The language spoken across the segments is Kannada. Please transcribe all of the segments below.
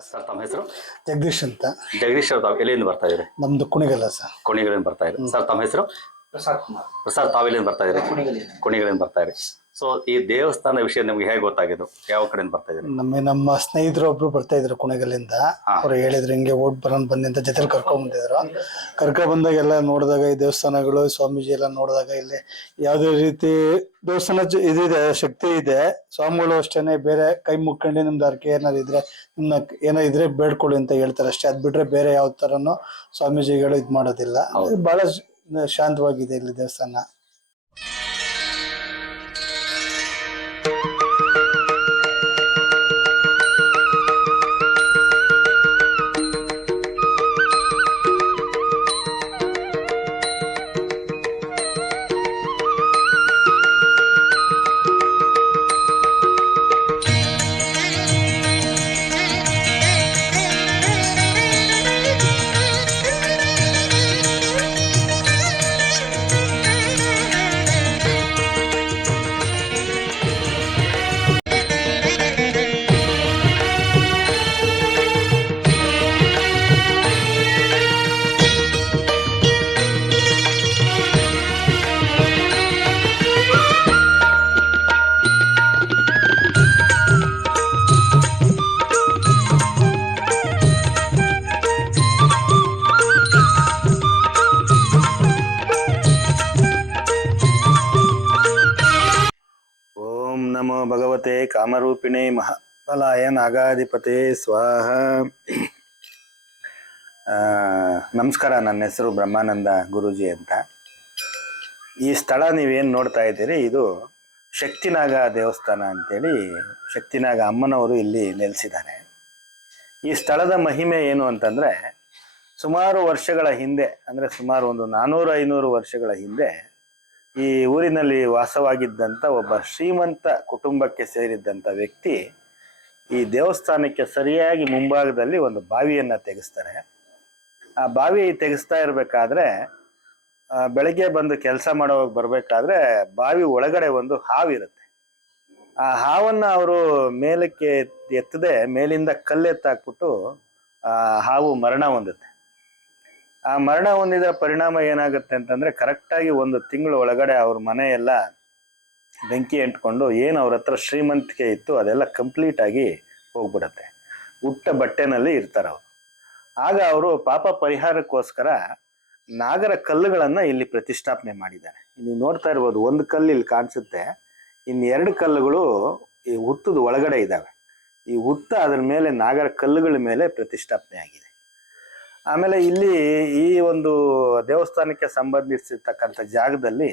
ಸರ್. ತಮ್ಮ ಹೆಸರು? ಜಗದೀಶ್ ಅಂತ. ಜಗದೀಶ್ ಅವ್ರು ತಾವು ಎಲ್ಲಿಂದ ಬರ್ತಾ ಇದ್ರಿ ನಮ್ದು ಕುಣಿಗಲ್ಲ ಸರ್. ಕುಣಿಗಳಿಂದ ಬರ್ತಾ ಇದ್ರಿ ಸರ್ ತಮ್ಮ ಹೆಸರು? ಪ್ರಸಾದ್ ಕುಮಾರ್. ಪ್ರಸಾದ್ ತಾವು ಎಲ್ಲಿಂದ ಬರ್ತಾ ಇದ್ರಿ ಕುಣಿಗಲಿಂದ. ಕುಣಿಗಳಿಂದ ಬರ್ತಾ ಇದ್ರಿ ಸೊ ಈ ದೇವಸ್ಥಾನ ವಿಷಯ ನಿಮ್ಗೆ ಹೇಗೆ ಗೊತ್ತಾಗಿದ್ದು? ಯಾವ ಕಡೆಯಿಂದ ಬರ್ತಾ ಇದ್ರೆ ನಮ್ಮ ನಮ್ಮ ಸ್ನೇಹಿತರು ಒಬ್ರು ಬರ್ತಾ ಇದ್ರು ಕುಣಗಲಿಂದ. ಅವ್ರು ಹೇಳಿದ್ರು ಹಿಂಗೆ ಓಟ್ ಬರೋಣ ಬನ್ನಿ ಅಂತ ಜೊತೆಲಿ ಕರ್ಕೊಂಡ್ ಬಂದಿದ್ರು. ಕರ್ಕೊಂಡ್ ಬಂದಾಗ ಎಲ್ಲ ನೋಡಿದಾಗ ಈ ದೇವಸ್ಥಾನಗಳು ಸ್ವಾಮೀಜಿ ಎಲ್ಲ ನೋಡಿದಾಗ ಇಲ್ಲಿ ಯಾವುದೇ ರೀತಿ ದೇವಸ್ಥಾನ ಇದಿದೆ ಶಕ್ತಿ ಇದೆ. ಸ್ವಾಮಿಗಳು ಅಷ್ಟೇನೆ ಬೇರೆ ಕೈ ಮುಕ್ಕೊಂಡು ನಿಮ್ದು ಅರ್ಕೆ ಏನಾದ್ರು ಇದ್ರೆ ನಿಮ್ನ ಏನೋ ಇದ್ರೆ ಬೇಡ್ಕೊಳ್ಳಿ ಅಂತ ಹೇಳ್ತಾರೆ ಅಷ್ಟೇ. ಅದ್ ಬಿಟ್ರೆ ಬೇರೆ ಯಾವ ತರನು ಸ್ವಾಮೀಜಿಗಳು ಇದ್ ಮಾಡೋದಿಲ್ಲ. ಬಹಳ ಶಾಂತವಾಗಿದೆ ಇಲ್ಲಿ ದೇವಸ್ಥಾನ. ಕಾಮರೂಪಿಣಿ ಕಾಮರೂಪಿಣೆ ಮಹಾಬಲಾಯ ನಾಗಾಧಿಪತೆ ಸ್ವಾಹ ನಮಸ್ಕಾರ ನನ್ನ ಹೆಸರು ಬ್ರಹ್ಮಾನಂದ ಗುರೂಜಿ ಅಂತ ಈ ಸ್ಥಳ ನೀವೇನು ನೋಡ್ತಾ ಇದ್ದೀರಿ ಇದು ಶಕ್ತಿನಾಗ ದೇವಸ್ಥಾನ ಅಂತೇಳಿ ಶಕ್ತಿನಾಗ ಅಮ್ಮನವರು ಇಲ್ಲಿ ನೆಲೆಸಿದ್ದಾರೆ ಈ ಸ್ಥಳದ ಮಹಿಮೆ ಏನು ಅಂತಂದರೆ ಸುಮಾರು ವರ್ಷಗಳ ಹಿಂದೆ ಅಂದರೆ ಸುಮಾರು ಒಂದು ನಾನ್ನೂರು ಐನೂರು ವರ್ಷಗಳ ಹಿಂದೆ ಈ ಊರಿನಲ್ಲಿ ವಾಸವಾಗಿದ್ದಂಥ ಒಬ್ಬ ಶ್ರೀಮಂತ ಕುಟುಂಬಕ್ಕೆ ಸೇರಿದ್ದಂಥ ವ್ಯಕ್ತಿ ಈ ದೇವಸ್ಥಾನಕ್ಕೆ ಸರಿಯಾಗಿ ಮುಂಭಾಗದಲ್ಲಿ ಒಂದು ಬಾವಿಯನ್ನು ತೆಗೆಸ್ತಾರೆ. ಆ ಬಾವಿ ತೆಗೆಸ್ತಾ ಇರಬೇಕಾದ್ರೆ ಬೆಳಗ್ಗೆ ಬಂದು ಕೆಲಸ ಮಾಡೋವಾಗ ಬರಬೇಕಾದ್ರೆ ಬಾವಿ ಒಳಗಡೆ ಒಂದು ಹಾವಿರುತ್ತೆ ಆ ಹಾವನ್ನು ಅವರು ಮೇಲಕ್ಕೆ ಎತ್ತದೆ ಮೇಲಿಂದ ಕಲ್ಲೆತ್ತಾಕ್ಬಿಟ್ಟು ಆ ಹಾವು ಮರಣ ಹೊಂದುತ್ತೆ. ಆ ಮರಣ ಹೊಂದಿದ ಪರಿಣಾಮ ಏನಾಗುತ್ತೆ ಅಂತಂದ್ರೆ ಕರೆಕ್ಟಾಗಿ ಒಂದು ತಿಂಗಳು ಒಳಗಡೆ ಅವ್ರ ಮನೆಯೆಲ್ಲ ಬೆಂಕಿ ಅಂಟ್ಕೊಂಡು ಏನು ಅವ್ರ ಹತ್ರ ಶ್ರೀಮಂತಿಕೆ ಇತ್ತು ಅದೆಲ್ಲ ಕಂಪ್ಲೀಟ್ ಆಗಿ ಹೋಗ್ಬಿಡತ್ತೆ. ಉಟ್ಟ ಬಟ್ಟೆನಲ್ಲಿ ಇರ್ತಾರೆ ಅವರು. ಆಗ ಅವರು ಪಾಪ ಪರಿಹಾರಕ್ಕೋಸ್ಕರ ನಾಗರ ಕಲ್ಲುಗಳನ್ನ ಇಲ್ಲಿ ಪ್ರತಿಷ್ಠಾಪನೆ ಮಾಡಿದ್ದಾರೆ. ನೀವು ನೋಡ್ತಾ ಇರ್ಬೋದು, ಒಂದು ಕಲ್ಲು ಇಲ್ಲಿ ಕಾಣಿಸುತ್ತೆ. ಇನ್ನು ಎರಡು ಕಲ್ಲುಗಳು ಈ ಹುತ್ತದ ಒಳಗಡೆ ಇದ್ದಾವೆ ಈ ಹುತ್ತ ಅದ್ರ ಮೇಲೆ ನಾಗರ ಕಲ್ಲುಗಳ ಮೇಲೆ ಪ್ರತಿಷ್ಠಾಪನೆ ಆಗಿದೆ. ಆಮೇಲೆ ಇಲ್ಲಿ ಈ ಒಂದು ದೇವಸ್ಥಾನಕ್ಕೆ ಸಂಬಂಧಿಸಿರ್ತಕ್ಕಂಥ ಜಾಗದಲ್ಲಿ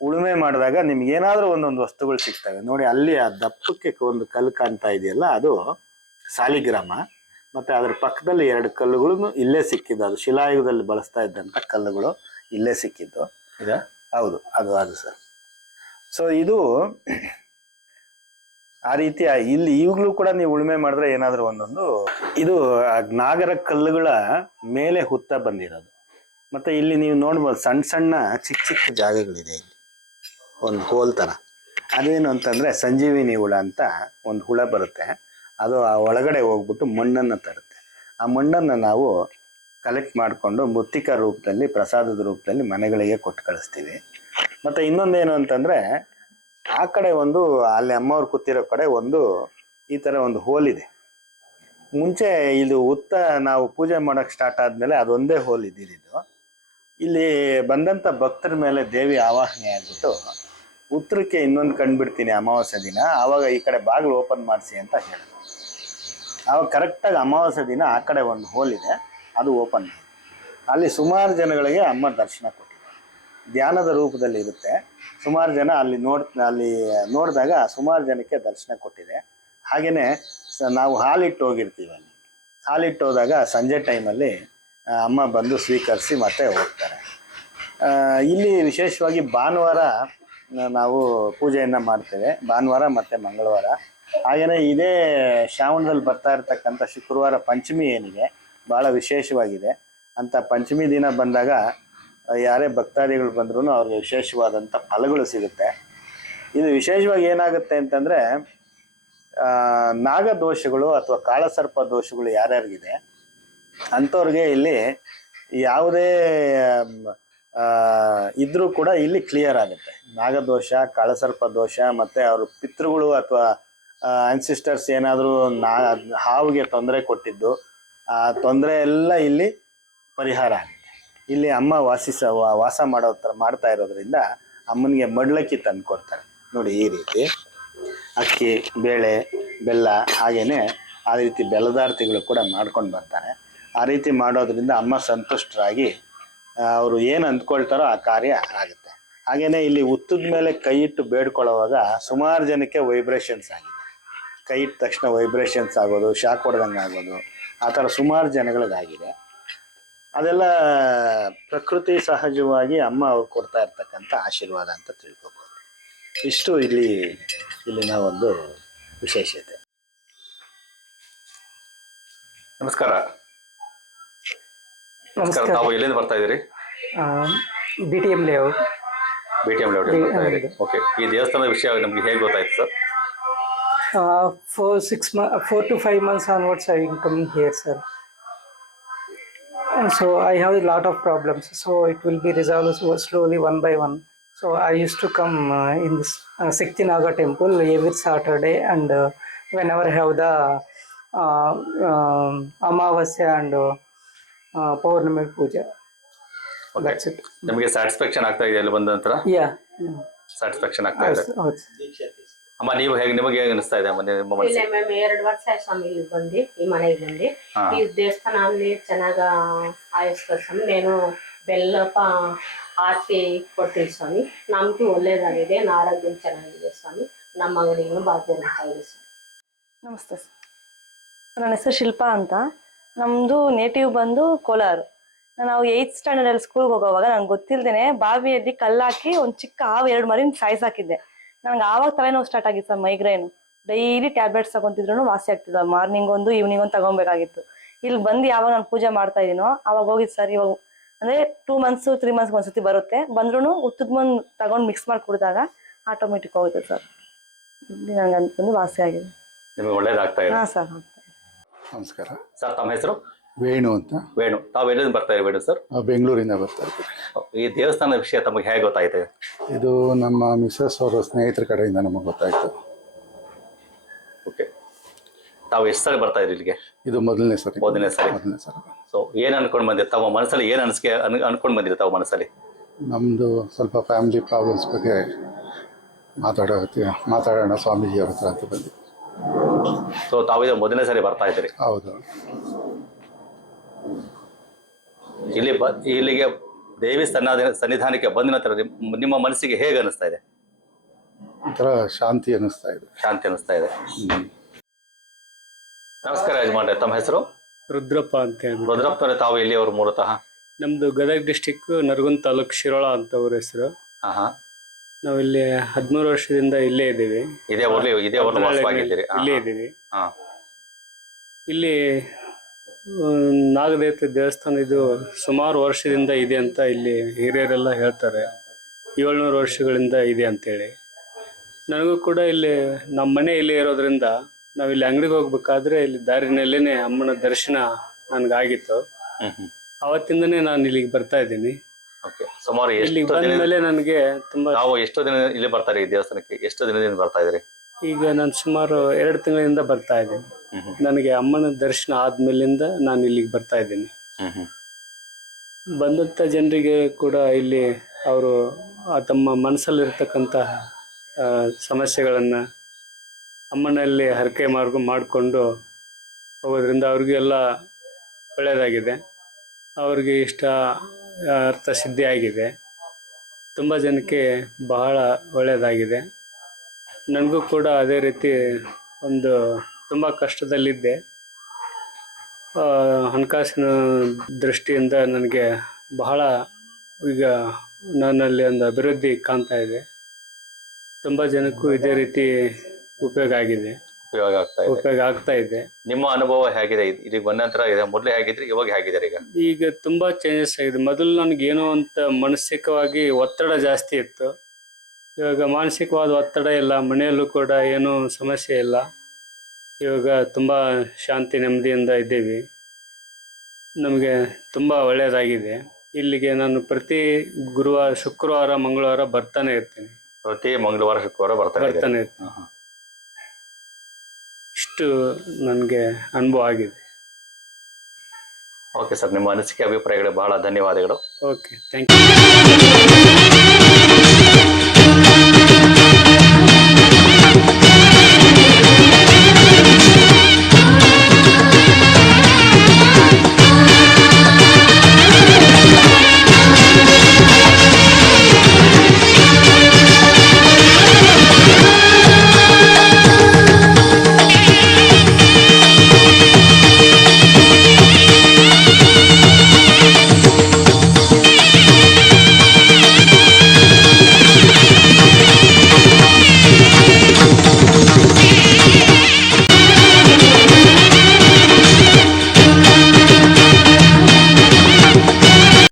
ಉಳುಮೆ ಮಾಡಿದಾಗ ನಿಮ್ಗೆ ಏನಾದರೂ ಒಂದೊಂದು ವಸ್ತುಗಳು ಸಿಗ್ತವೆ. ನೋಡಿ ಅಲ್ಲಿ ಆ ದಪ್ಪಕ್ಕೆ ಒಂದು ಕಲ್ಲು ಕಾಣ್ತಾ ಇದೆಯಲ್ಲ ಅದು ಸಾಲಿಗ್ರಾಮ. ಮತ್ತೆ ಅದ್ರ ಪಕ್ಕದಲ್ಲಿ ಎರಡು ಕಲ್ಲುಗಳು ಇಲ್ಲೇ ಸಿಕ್ಕಿದ್ದು. ಅದು ಶಿಲಾಯುಗದಲ್ಲಿ ಬಳಸ್ತಾ ಇದ್ದಂಥ ಕಲ್ಲುಗಳು ಇಲ್ಲೇ ಸಿಕ್ಕಿದ್ದು. ಇದಾ? ಹೌದು ಅದು ಅದು ಸರ್. ಸೊ ಇದು ಆ ರೀತಿ ಇಲ್ಲಿ ಈಗಲೂ ಕೂಡ ನೀವು ಉಳುಮೆ ಮಾಡಿದ್ರೆ ಏನಾದರೂ ಒಂದೊಂದು ಇದು ನಾಗರ ಕಲ್ಲುಗಳ ಮೇಲೆ ಹುತ್ತ ಬಂದಿರೋದು. ಮತ್ತೆ ಇಲ್ಲಿ ನೀವು ನೋಡ್ಬೋದು ಸಣ್ಣ ಸಣ್ಣ ಚಿಕ್ಕ ಚಿಕ್ಕ ಜಾಗಗಳಿದೆ ಇಲ್ಲಿ. ಒಂದು ಹೋಲ್ ಥರ ಅದೇನು ಅಂತಂದ್ರೆ ಸಂಜೀವಿನಿ ಹುಳ ಅಂತ ಒಂದು ಹುಳ ಬರುತ್ತೆ. ಅದು ಆ ಒಳಗಡೆ ಹೋಗ್ಬಿಟ್ಟು ಮಣ್ಣನ್ನು ತರುತ್ತೆ. ಆ ಮಣ್ಣನ್ನು ನಾವು ಕಲೆಕ್ಟ್ ಮಾಡಿಕೊಂಡು ಮುತ್ತಿಕ ರೂಪದಲ್ಲಿ, ಪ್ರಸಾದದ ರೂಪದಲ್ಲಿ ಮನೆಗಳಿಗೆ ಕೊಟ್ಟು ಕಳಿಸ್ತೀವಿ. ಮತ್ತು ಇನ್ನೊಂದೇನು ಅಂತಂದರೆ ಆ ಕಡೆ ಒಂದು, ಅಲ್ಲಿ ಅಮ್ಮವ್ರು ಕೂತಿರೋ ಕಡೆ ಒಂದು ಈ ಥರ ಒಂದು ಹೋಲ್ ಇದೆ. ಮುಂಚೆ ಇದು ಉತ್ತ ನಾವು ಪೂಜೆ ಮಾಡೋಕ್ಕೆ ಸ್ಟಾರ್ಟ್ ಆದಮೇಲೆ ಅದೊಂದೇ ಹೋಲ್ ಇದ್ದಿದ್ದು ಇಲ್ಲಿ ಬಂದಂಥ ಭಕ್ತರ ಮೇಲೆ ದೇವಿ ಆವಾಹನೆ ಆಗಿಬಿಟ್ಟು, ಉತ್ತರಕ್ಕೆ ಇನ್ನೊಂದು ಕಂಡುಬಿಡ್ತೀನಿ ಅಮಾವಾಸ್ಯೆ ದಿನ, ಆವಾಗ ಈ ಕಡೆ ಬಾಗಿಲು ಓಪನ್ ಮಾಡಿಸಿ ಅಂತ ಹೇಳಿದ್ರು. ಆವಾಗ ಕರೆಕ್ಟಾಗಿ ಅಮಾವಾಸ್ಯೆ ದಿನ ಆ ಕಡೆ ಒಂದು ಹೋಲ್ ಇದೆ, ಅದು ಓಪನ್ ಅಲ್ಲಿ ಸುಮಾರು ಜನಗಳಿಗೆ ಅಮ್ಮ ದರ್ಶನ ಕೊಟ್ಟಿದ್ದಾರೆ ಧ್ಯಾನದ ರೂಪದಲ್ಲಿ ಇರುತ್ತೆ. ಸುಮಾರು ಜನ ಅಲ್ಲಿ ನೋಡ್, ಅಲ್ಲಿ ನೋಡಿದಾಗ ಸುಮಾರು ಜನಕ್ಕೆ ದರ್ಶನ ಕೊಟ್ಟಿದೆ. ಹಾಗೆಯೇ ಸ, ನಾವು ಹಾಲಿಟ್ಟು ಹೋಗಿರ್ತೀವಿ ಅಲ್ಲಿ. ಹಾಲಿಟ್ಟು ಹೋದಾಗ ಸಂಜೆ ಟೈಮಲ್ಲಿ ಅಮ್ಮ ಬಂದು ಸ್ವೀಕರಿಸಿ ಮತ್ತೆ ಹೋಗ್ತಾರೆ. ಇಲ್ಲಿ ವಿಶೇಷವಾಗಿ ಭಾನುವಾರ ನಾವು ಪೂಜೆಯನ್ನು ಮಾಡ್ತೇವೆ. ಭಾನುವಾರ ಮತ್ತು ಮಂಗಳವಾರ. ಹಾಗೆಯೇ ಇದೇ ಶ್ರಾವಣದಲ್ಲಿ ಬರ್ತಾ ಇರತಕ್ಕಂಥ ಶುಕ್ರವಾರ ಪಂಚಮಿ ಏನಿದೆ ಭಾಳ ವಿಶೇಷವಾಗಿದೆ. ಅಂತ ಪಂಚಮಿ ದಿನ ಬಂದಾಗ ಯಾರೇ ಭಕ್ತಾದಿಗಳು ಬಂದ್ರೂ ಅವ್ರಿಗೆ ವಿಶೇಷವಾದಂಥ ಫಲಗಳು ಸಿಗುತ್ತೆ. ಇದು ವಿಶೇಷವಾಗಿ ಏನಾಗುತ್ತೆ ಅಂತಂದರೆ ನಾಗದೋಷಗಳು ಅಥವಾ ಕಾಳಸರ್ಪ ದೋಷಗಳು ಯಾರ್ಯಾರಿಗಿದೆ, ಅಂಥವ್ರಿಗೆ ಇಲ್ಲಿ ಯಾವುದೇ ಇದ್ರೂ ಕೂಡ ಇಲ್ಲಿ ಕ್ಲಿಯರ್ ಆಗುತ್ತೆ. ನಾಗದೋಷ, ಕಾಳಸರ್ಪ ದೋಷ ಮತ್ತೆ ಅವ್ರ ಪಿತೃಗಳು ಅಥವಾ ಅನ್ಸಿಸ್ಟರ್ಸ್ ಏನಾದರೂ ನಾ, ಹಾವಿಗೆ ತೊಂದರೆ ಕೊಟ್ಟಿದ್ದು, ಆ ತೊಂದರೆ ಎಲ್ಲ ಇಲ್ಲಿ ಪರಿಹಾರ ಆಗುತ್ತೆ. ಇಲ್ಲಿ ಅಮ್ಮ ವಾಸಿಸ ವಾಸ ಮಾಡೋ ಥರ ಮಾಡ್ತಾ ಇರೋದ್ರಿಂದ ಅಮ್ಮನಿಗೆ ಮಡ್ಲಕ್ಕಿ ತಂದು ಕೊಡ್ತಾರೆ. ನೋಡಿ ಈ ರೀತಿ. ಅಕ್ಕಿ, ಬೇಳೆ, ಬೆಲ್ಲ ಹಾಗೆಯೇ ಆ ರೀತಿ ಬೆಲ್ಲದಾರ್ಥಿಗಳು ಕೂಡ ಮಾಡ್ಕೊಂಡು ಬರ್ತಾರೆ. ಆ ರೀತಿ ಮಾಡೋದ್ರಿಂದ ಅಮ್ಮ ಸಂತುಷ್ಟರಾಗಿ ಅವರು ಏನು ಅಂದ್ಕೊಳ್ತಾರೋ ಆ ಕಾರ್ಯ ಆಗುತ್ತೆ. ಹಾಗೆಯೇ ಇಲ್ಲಿ ಉತ್ತದ ಮೇಲೆ ಕೈ ಇಟ್ಟು ಬೇಡ್ಕೊಳ್ಳೋವಾಗ ಸುಮಾರು ಜನಕ್ಕೆ ವೈಬ್ರೇಷನ್ಸ್ ಆಗಿದೆ. ಕೈ ಇಟ್ಟ ತಕ್ಷಣ ವೈಬ್ರೇಷನ್ಸ್ ಆಗೋದು, ಶಾಕ್ ಹೊಡೆದಂಗೆ ಆಗೋದು ಆ ಥರ ಸುಮಾರು ಜನಗಳಿಗಾಗಿದೆ. ಅದೆಲ್ಲ ಪ್ರಕೃತಿ ಸಹಜವಾಗಿ ಅಮ್ಮ ಅವ್ರು ಕೊಡ್ತಾ ಇರ್ತಕ್ಕಂಥ ಆಶೀರ್ವಾದ ಅಂತ ತಿಳ್ಕೊಬೋದು. ಇಷ್ಟು ಇಲ್ಲಿ ಇಲ್ಲಿನ ಒಂದು ವಿಶೇಷತೆ. ನಮಸ್ಕಾರ. ನಮಸ್ಕಾರ ತಾವು ಎಲ್ಲಿಂದ ಬರ್ತಾ ಇದ್ದೀರಿ? B T M layout B T M layout ಬರ್ತಾ ಇದ್ದೀರಿ. ಓಕೆ ಈ ದೇವಸ್ಥಾನದ ವಿಷಯ ನಮ್ಗೆ ಹೇಗೆ ಗೊತ್ತಾಯ್ತು sir? Four six four to five months onwards I in coming here sir so I have a lot of problems so it will be resolved slowly one by one so i used to come uh, in this uh, Shakti Naga temple every saturday and uh, whenever I have the uh, um, amavasya and uh, uh, purnami puja that's it ನಿಮಗೆ ಸ್ಯಾಟಿಸ್ಫ್ಯಾಕ್ಷನ್ ಆಗ್ತಾ ಇದೆ ಅಲ್ಲಿ ಬಂದ ನಂತರ yeah yeah. ಸ್ಯಾಟಿಸ್ಫ್ಯಾಕ್ಷನ್ ಆಗ್ತಾ ಇದೆ ಹೌದು. ಅಮ್ಮ ನೀವು ಹೇಗೆ ನಿಮಗೆ ಹೇಗೆ ಅನಿಸ್ತಾ ಇದೆ ಅಮ್ಮ ನಿಮ್ಮ ಇಲ್ಲ ಮನಸ್ಸಿಗೆ? ಮ್ಯಾಮ್ ಎರಡು ವರ್ಷ ಆಯ್ತು ಸ್ವಾಮಿ ಇಲ್ಲಿ ಬಂದು ಈ ಮನೆಗೆ ಬಂದು ಹಾ. ಈ ದೇವಸ್ಥಾನ ಅಲ್ಲಿ ಚೆನ್ನಾಗ ಆಯಸ್ಕರ್ ಸ್ವಾಮಿ. నేను ಬೆಲ್ಲಪ್ಪ ಆರತಿ ಕೊಡ್ತೀನಿ ಸ್ವಾಮಿ. ನಮ್ಗೂ ಒಳ್ಳೇದಾಗಿದೆ ಆರೋಗ್ಯ ಚೆನ್ನಾಗಿದೆ ಸ್ವಾಮಿ. ನಮ್ಮ ಅಂಗಡಿಯನ್ನು ಬಾಧ್ಯ ಇದೆ ಸ್ವಾಮಿ. ನಮಸ್ತೆ ಸರ್. ನನ್ನ ಹೆಸರು ಶಿಲ್ಪಾ ಅಂತ. ನಮ್ಮದು ನೇಟಿವ್ ಬಂದು ಕೋಲಾರ. ನಾವು ಏಯ್ತ್ ಸ್ಟ್ಯಾಂಡರ್ಡಲ್ಲಿ ಸ್ಕೂಲ್ಗೆ ಹೋಗೋವಾಗ ನಂಗೆ ಗೊತ್ತಿಲ್ಲದೇನೆ ಬಾವಿಯಲ್ಲಿ ಕಲ್ಲಾಕಿ ಒಂದು ಚಿಕ್ಕ ಹಾವು ಎರಡು ಮರಿನ ಸಾಯಿಸಾಕಿದ್ದೆ ನನಗೆ ಆವಾಗ ತಲೆನೋವು ಸ್ಟಾರ್ಟ್ ಆಗಿತ್ತು ಸರ್ ಮೈಗ್ರೇನು ಡೈಲಿ ಟ್ಯಾಬ್ಲೆಟ್ಸ್ ತಗೊಂತಿದ್ರು ವಾಸಿ ಆಗ್ತಿಲ್ಲ ಮಾರ್ನಿಂಗ್ ಒಂದು ಈವ್ನಿಂಗ್ ಒಂದು ತಗೊಬೇಕಾಗಿತ್ತು ಇಲ್ಲಿ ಬಂದು ಯಾವಾಗ ನಾನು ಪೂಜೆ ಮಾಡ್ತಾ ಇದೀನೋ ಅವಾಗ ಹೋಗಿದ್ದು ಸರ್ ಇವಾಗ ಅಂದ್ರೆ ಟೂ ಮಂತ್ಸ್ ತ್ರೀ ಮಂತ್ಸ್ ಒಂದ್ಸತಿ ಬರುತ್ತೆ. ಬಂದ್ರು ಉತ್ತದ ಮುಂದ್ ತಗೊಂಡು ಮಿಕ್ಸ್ ಮಾಡಿ ಕುಡಿದಾಗ ಆಟೋಮೆಟಿಕ್ ಹೋಗುತ್ತೆ ಸರ್. ನನಗೆ ಅಂತಂದು ವಾಸಿ ಆಗಿದೆ ನಿಮಗೆ ಒಳ್ಳೇದಾಗ್ತಾ ಇದೆ. ಹಾಂ ಸರ್ ನಮಸ್ಕಾರ. ಸರ್ ತಮ್ಮ ಹೆಸರು? ವೇಣು ಅಂತ. ವೇಣು ತಾವು ಎಲ್ಲಿಂದ ಬರ್ತಾ ಇದ್ದೀರಿ ವೇಣು ಸರ್? ನಾವು ಬೆಂಗಳೂರಿಂದ ಬರ್ತಾ ಇದ್ದೀವಿ. ಈ ದೇವಸ್ಥಾನದ ವಿಷಯ ತಮಗೆ ಹೇಗೆ ಗೊತ್ತಾಯ್ತು? ಇದು ನಮ್ಮ ಮಿಸಸ್ ಅವರ ಸ್ನೇಹಿತರ ಕಡೆಯಿಂದ ನಮಗೆ ಗೊತ್ತಾಯ್ತು. ಓಕೆ. ತಾವು ಎಷ್ಟು ಸಲ ಬರ್ತಾ ಇದ್ರಿ ಇಲ್ಲಿಗೆ? ಇದು ಮೊದಲನೇ ಸರಿ ಮೊದಲನೇ ಸರಿ. ಮೊದಲನೇ ಸರಿ ಸೊ ಏನು ಅನ್ಕೊಂಡು ಬಂದಿರಿ? ತಮ್ಮ ಮನಸ್ಸಲ್ಲಿ ಏನು ಅನಿಸಿಕೆ ಅನ್- ಅನ್ಕೊಂಡು ಬಂದಿರಿ ತಾವು ಮನಸ್ಸಲ್ಲಿ? ನಮ್ಮದು ಸ್ವಲ್ಪ ಫ್ಯಾಮಿಲಿ ಪ್ರಾಬ್ಲಮ್ಸ್ ಬಗ್ಗೆ ಮಾತಾಡೋ ಮಾತಾಡೋಣ ಸ್ವಾಮೀಜಿ ಅವ್ರ ಹತ್ರ ಅಂತ ಬಂದ್ವಿ ಸೊ ತಾವು ಇದು ಮೊದಲನೇ ಸರಿ ಬರ್ತಾ ಇದ್ದೀರಿ. ಹೌದು. ಇಲ್ಲಿ ಬ ಇಲ್ಲಿಗೆ ದೇವಿ ಸನ್ನಿಧಾನ ಸನ್ನಿಧಾನಕ್ಕೆ ಬಂದ ನಂತರ ನಿಮ್- ನಿಮ್ಮ ಮನಸ್ಸಿಗೆ ಹೇಗೆ ಅನಿಸ್ತಾ ಇದೆ? ಒಂಥರ ಶಾಂತಿ ಅನ್ನಿಸ್ತಾ ಇದೆ. ಶಾಂತಿ ಅನಿಸ್ತಾ ಇದೆ. ನಮಸ್ಕಾರ ಯಜಮಾನ್ರೆ ತಮ್ಮ ಹೆಸರು? ರುದ್ರಪ್ಪ ಅಂತ ಹೇಳ್ಬಿಟ್ಟು ರುದ್ರಪ್ಪನವ್ರೆ ತಾವು ಎಲ್ಲಿಯವರು ಮೂಲತಃ? ನಮ್ದು ಗದಗ ಡಿಸ್ಟಿಕ್ ನರಗುಂದ ತಾಲೂಕ್ ಶಿರೋಳ ಅಂತ ಅವ್ರ ಹೆಸರು. ಹಾ ಹಾ. ನಾವಿಲ್ಲಿ ಹದಿಮೂರು ವರ್ಷದಿಂದ ಇಲ್ಲೇ ಇದ್ದೀವಿ. ಇದೇ ಊರ್ಲಿ ಇದೇ ಊರ್ಲಿ ವಾಸವಾಗಿದ್ದೀರಿ ಹಾ, ಇಲ್ಲೇ ಇದ್ದೀವಿ. ಹಾ. ಇಲ್ಲಿ ನಾಗದೇವತೆ ದೇವಸ್ಥಾನ ಇದು ಸುಮಾರು ವರ್ಷದಿಂದ ಇದೆ ಅಂತ ಇಲ್ಲಿ ಹಿರಿಯರೆಲ್ಲ ಹೇಳ್ತಾರೆ. ಏಳ್ನೂರು ವರ್ಷಗಳಿಂದ ಇದೆ ಅಂತೇಳಿ. ನನಗೂ ಕೂಡ ಇಲ್ಲಿ ನಮ್ಮ ಮನೆ ಇಲ್ಲಿ ಇರೋದ್ರಿಂದ ನಾವು ಇಲ್ಲಿ ಅಂಗಡಿಗೆ ಹೋಗ್ಬೇಕಾದ್ರೆ ಇಲ್ಲಿ ದಾರಿನಲ್ಲೇನೆ ಅಮ್ಮನ ದರ್ಶನ ನನಗಾಗಿತ್ತು. ಅವತ್ತಿಂದನೇ ನಾನು ಇಲ್ಲಿಗೆ ಬರ್ತಾ ಇದ್ದೀನಿ. ಸುಮಾರು ಇಲ್ಲಿಗೆ ಎಷ್ಟು ಬಂದ ಮೇಲೆ ನನಗೆ ತುಂಬಾ ನಾವು ಎಷ್ಟು ದಿನ ಇಲ್ಲಿ ಬರ್ತಾರೆ ಈ ದೇವಸ್ಥಾನಕ್ಕೆ? ಎಷ್ಟು ದಿನದಿಂದ ಬರ್ತಾ ಇದ್ದೀರಿ? ಈಗ ನಾನು ಸುಮಾರು ಎರಡು ತಿಂಗಳಿಂದ ಬರ್ತಾ ಇದ್ದೀನಿ. ನನಗೆ ಅಮ್ಮನ ದರ್ಶನ ಆದ್ಮೇಲಿಂದ ನಾನು ಇಲ್ಲಿಗೆ ಬರ್ತಾ ಇದ್ದೀನಿ. ಬಂದಂಥ ಜನರಿಗೆ ಕೂಡ ಇಲ್ಲಿ ಅವರು ತಮ್ಮ ಮನಸ್ಸಲ್ಲಿರ್ತಕ್ಕಂಥ ಸಮಸ್ಯೆಗಳನ್ನು ಅಮ್ಮನಲ್ಲಿ ಹರಕೆ ಮಾರ್ಗ ಮಾಡಿಕೊಂಡು ಹೋಗೋದ್ರಿಂದ ಅವ್ರಿಗೆಲ್ಲ ಒಳ್ಳೆಯದಾಗಿದೆ. ಅವ್ರಿಗೆ ಇಷ್ಟ ಅರ್ಥ ಸಿದ್ಧಿ ಆಗಿದೆ. ತುಂಬ ಜನಕ್ಕೆ ಬಹಳ ಒಳ್ಳೆಯದಾಗಿದೆ. ನನಗೂ ಕೂಡ ಅದೇ ರೀತಿ ಒಂದು ತುಂಬ ಕಷ್ಟದಲ್ಲಿದ್ದೆ. ಆ, ಹಣಕಾಸಿನ ದೃಷ್ಟಿಯಿಂದ ನನಗೆ ಬಹಳ ಈಗ ನನ್ನಲ್ಲಿ ಒಂದು ಅಭಿವೃದ್ಧಿ ಕಾಣ್ತಾ ಇದೆ. ತುಂಬ ಜನಕ್ಕೂ ಇದೇ ರೀತಿ ಉಪಯೋಗ ಆಗಿದೆ. ಉಪಯೋಗ ಆಗ್ತಾ ಇದೆ. ಉಪಯೋಗ ಆಗ್ತಾ ಇದೆ. ನಿಮ್ಮ ಅನುಭವ ಹೇಗಿದೆ? ಈಗ ಇದೆ ಮೊದಲೇ ಹೇಗಿದ್ರಿ ಇವಾಗ ಹೇಗಿದ್ದಾರೆ ಈಗ? ಈಗ ತುಂಬ ಚೇಂಜಸ್ ಆಗಿದೆ. ಮೊದಲು ನನಗೆ ಏನೋ ಅಂತ ಮಾನಸಿಕವಾಗಿ ಒತ್ತಡ ಜಾಸ್ತಿ ಇತ್ತು. ಇವಾಗ ಮಾನಸಿಕವಾದ ಒತ್ತಡ ಇಲ್ಲ ಮನೆಯಲ್ಲೂ ಕೂಡ ಏನೂ ಸಮಸ್ಯೆ ಇಲ್ಲ. ಇವಾಗ ತುಂಬ ಶಾಂತಿ ನೆಮ್ಮದಿಯಿಂದ ಇದ್ದೀವಿ. ನಮಗೆ ತುಂಬ ಒಳ್ಳೆಯದಾಗಿದೆ ಇಲ್ಲಿಗೆ ನಾನು ಪ್ರತಿ ಗುರುವಾರ ಶುಕ್ರವಾರ ಮಂಗಳವಾರ ಬರ್ತಾನೆ ಇರ್ತೀನಿ. ಪ್ರತಿ ಮಂಗಳವಾರ ಶುಕ್ರವಾರ ಬರ್ತಾನೆ ಬರ್ತಾನೆ ಇರ್ತೀನಿ. ಇಷ್ಟು ನನಗೆ ಅನುಭವ ಆಗಿದೆ. ಓಕೆ ಸರ್ ನಿಮ್ಮ ಅನಿಸಿಕೆ ಅಭಿಪ್ರಾಯಗಳು ಬಹಳ ಧನ್ಯವಾದಗಳು. Okay thank you.